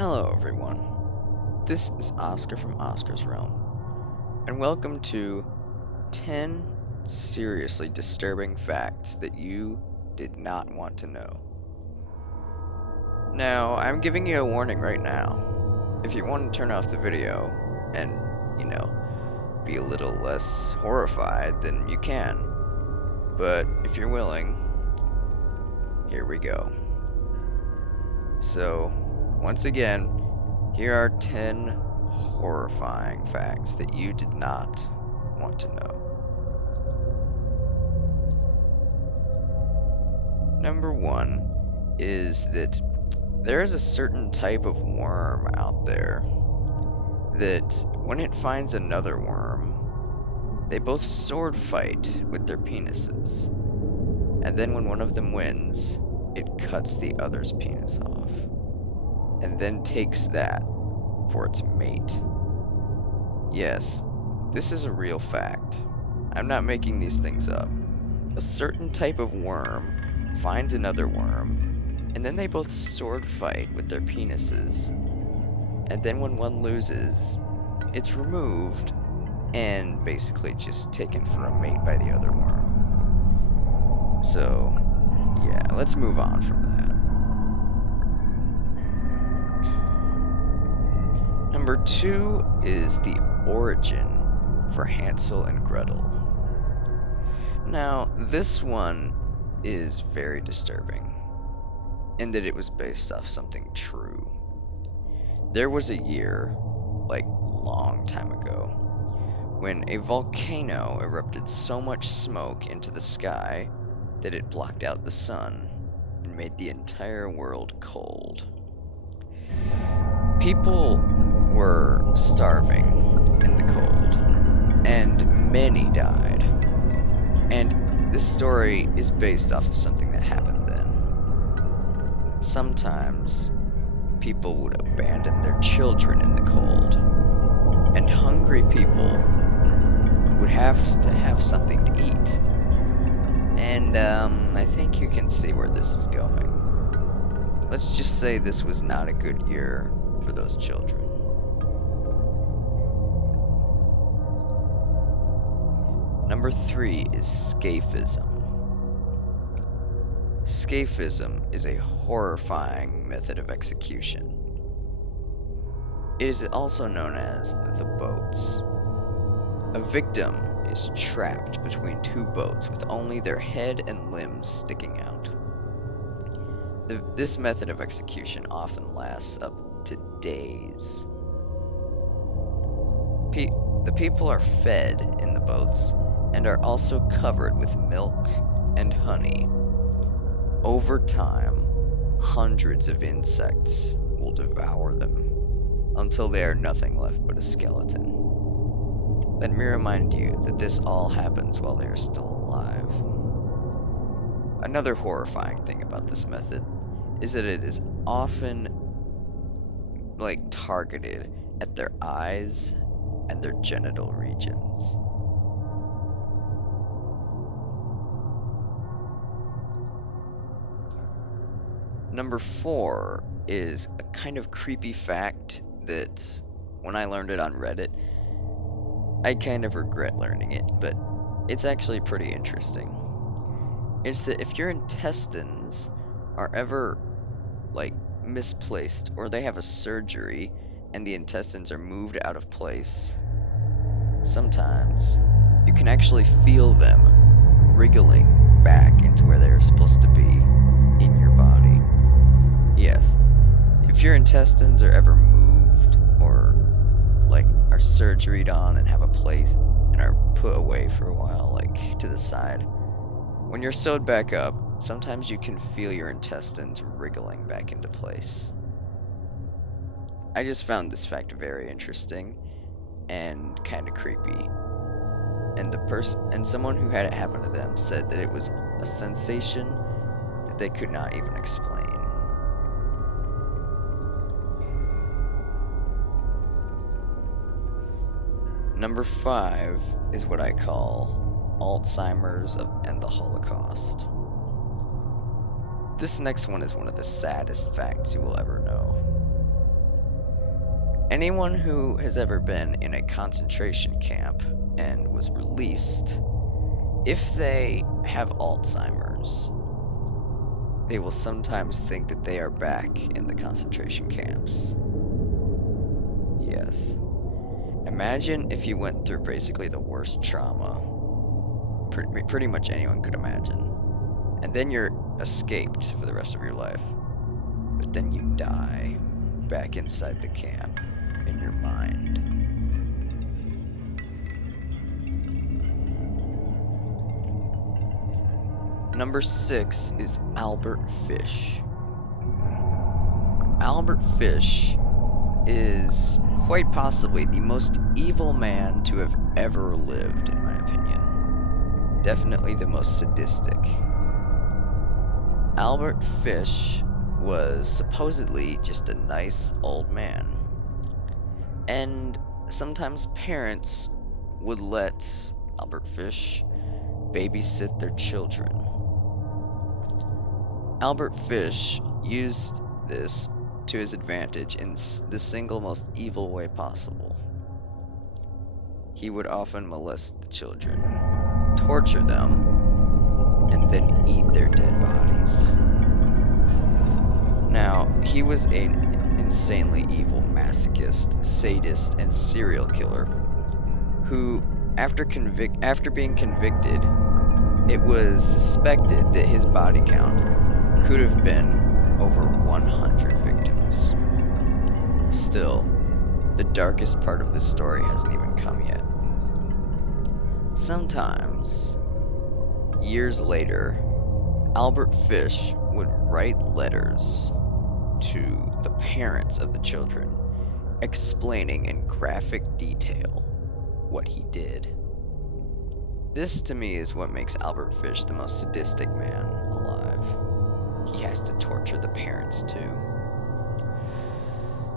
Hello, everyone. This is Oscar from Oscar's Realm, and welcome to 10 seriously disturbing facts that you did not want to know. Now, I'm giving you a warning right now. If you want to turn off the video and, be a little less horrified, then you can. But if you're willing, here we go. So, once again, here are 10 horrifying facts that you did not want to know. Number one is that there is a certain type of worm out there that when it finds another worm, they both sword fight with their penises. And then when one of them wins, it cuts the other's penis off. And then takes that for its mate. Yes, this is a real fact. I'm not making these things up. A certain type of worm finds another worm, and then they both sword fight with their penises. And then when one loses, it's removed and basically just taken for a mate by the other worm. So, yeah, let's move on from that. Number two is the origin for Hansel and Gretel. Now, this one is very disturbing in that it was based off something true. There was a year, long time ago, when a volcano erupted so much smoke into the sky that it blocked out the sun and made the entire world cold. People were starving in the cold, and many died. And this story is based off of something that happened then. Sometimes people would abandon their children in the cold, and hungry people would have to have something to eat. And I think you can see where this is going. Let's just say this was not a good year for those children. Number three is Scafism. Scafism is a horrifying method of execution. It is also known as the boats. A victim is trapped between two boats with only their head and limbs sticking out. This method of execution often lasts up to days. The people are fed in the boats and are also covered with milk and honey. Over time, hundreds of insects will devour them until they are nothing left but a skeleton. Let me remind you that this all happens while they are still alive. Another horrifying thing about this method is that it is often targeted at their eyes and their genital regions. Number four is a kind of creepy fact that when I learned it on Reddit, I kind of regret learning it, but it's actually pretty interesting. It's that if your intestines are ever misplaced, or they have a surgery and the intestines are moved out of place, sometimes you can actually feel them wriggling back into where they're supposed to be in your body. Yes, if your intestines are ever moved or are surgeried on and have a place and are put away for a while, to the side, when you're sewed back up, sometimes you can feel your intestines wriggling back into place. I just found this fact very interesting and kind of creepy. And someone who had it happen to them said that it was a sensation that they could not even explain. Number five is what I call Alzheimer's and the Holocaust. This next one is one of the saddest facts you will ever know. Anyone who has ever been in a concentration camp and was released, if they have Alzheimer's, they will sometimes think that they are back in the concentration camps. Yes. Imagine if you went through basically the worst trauma pretty much anyone could imagine, and then you're escaped for the rest of your life, but then you die back inside the camp in your mind. Number 6 is Albert Fish. Albert Fish is quite possibly the most evil man to have ever lived, in my opinion. Definitely the most sadistic. Albert Fish was supposedly just a nice old man. And sometimes parents would let Albert Fish babysit their children. Albert Fish used this to his advantage in the single most evil way possible. He would often molest the children, torture them, and then eat their dead bodies. Now, he was an insanely evil masochist, sadist, and serial killer who, after being convicted, it was suspected that his body count could have been over 100 victims. Still, the darkest part of this story hasn't even come yet. Sometimes, years later, Albert Fish would write letters to the parents of the children, explaining in graphic detail what he did. This, to me, is what makes Albert Fish the most sadistic man alive. He has to torture the parents, too.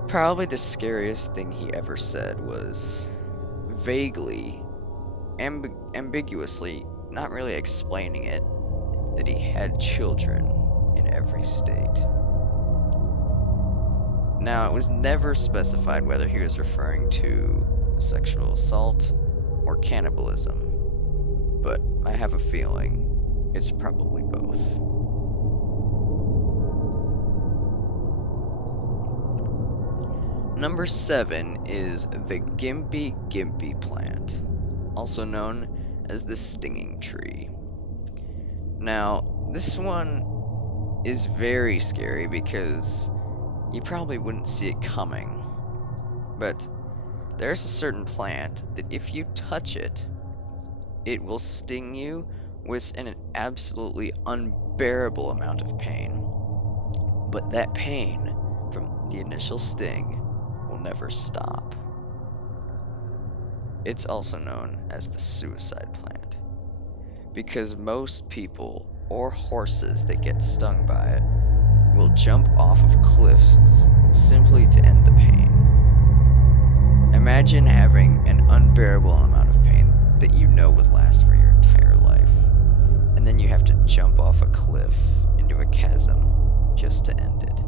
Probably the scariest thing he ever said was vaguely, ambiguously, not really explaining it, that he had children in every state. Now, it was never specified whether he was referring to sexual assault or cannibalism, but I have a feeling it's probably both. Number 7 is the gimpy plant, also known as the stinging tree. Now, this one is very scary because you probably wouldn't see it coming, but there's a certain plant that if you touch it, it will sting you with an absolutely unbearable amount of pain. But that pain from the initial sting will never stop. It's also known as the suicide plant, because most people or horses that get stung by it will jump off of cliffs simply to end the pain. Imagine having an unbearable amount of pain that you know would last for your entire life, and then you have to jump off a cliff into a chasm just to end it.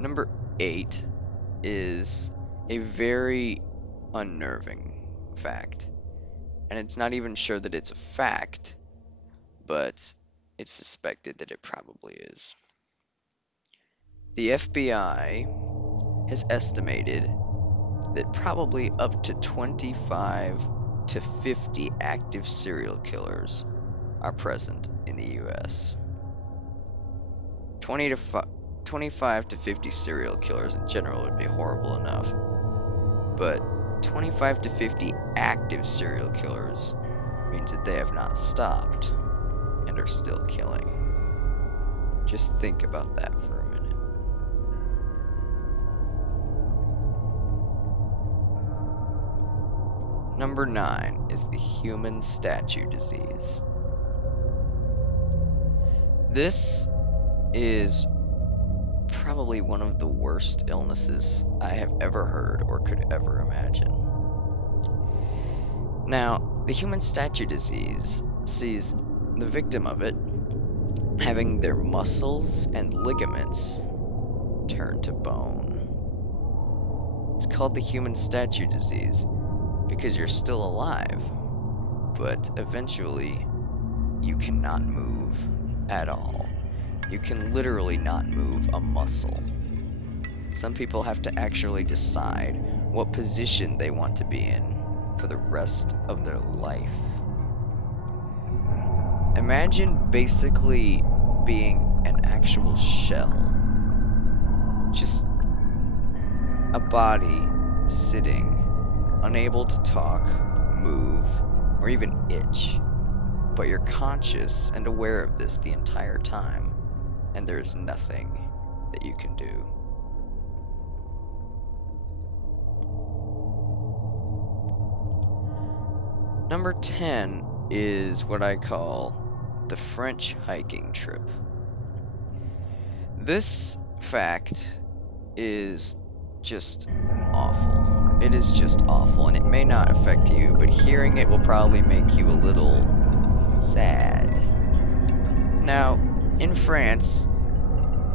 Number 8 is a very unnerving fact. And it's not even sure that it's a fact, but it's suspected that it probably is. The FBI has estimated that probably up to 25 to 50 active serial killers are present in the US. 25 to 50 serial killers in general would be horrible enough, but 25 to 50 active serial killers means that they have not stopped and are still killing. Just think about that for a minute. Number 9 is the human statue disease. This is probably one of the worst illnesses I have ever heard or could ever imagine. Now, the human statue disease sees the victim of it having their muscles and ligaments turn to bone. It's called the human statue disease because you're still alive, but eventually you cannot move at all. You can literally not move a muscle. Some people have to actually decide what position they want to be in for the rest of their life. Imagine basically being an actual shell. Just a body sitting, unable to talk, move, or even itch. But you're conscious and aware of this the entire time, and there's nothing that you can do. Number 10 is what I call the French hiking trip. This fact is just awful. It is just awful, and it may not affect you, but hearing it will probably make you a little sad. Now, in France,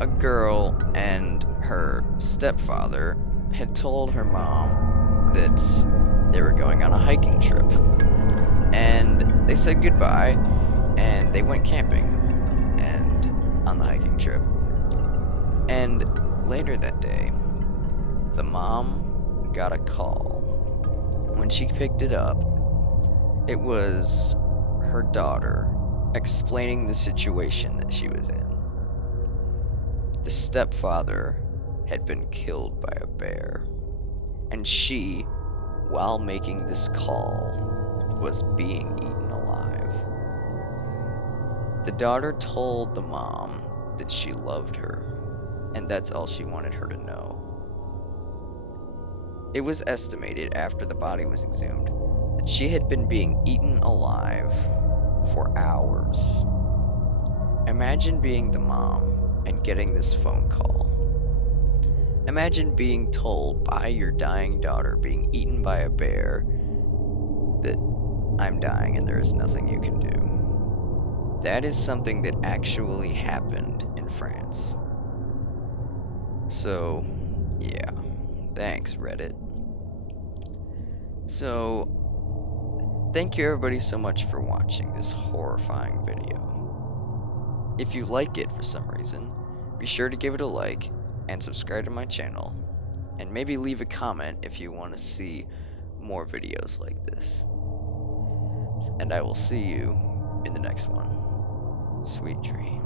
a girl and her stepfather had told her mom that they were going on a hiking trip. And they said goodbye, and they went camping and on the hiking trip. And later that day, the mom got a call. When she picked it up, it was her daughter explaining the situation that she was in. The stepfather had been killed by a bear, and she, while making this call, was being eaten alive. The daughter told the mom that she loved her, and that's all she wanted her to know. It was estimated after the body was exhumed that she had been being eaten alive for hours. Imagine being the mom and getting this phone call. Imagine being told by your dying daughter being eaten by a bear that I'm dying and there is nothing you can do. That is something that actually happened in France. So, yeah. Thanks, Reddit. So, thank you everybody so much for watching this horrifying video. If you like it for some reason, be sure to give it a like and subscribe to my channel. And maybe leave a comment if you want to see more videos like this. And I will see you in the next one. Sweet dreams.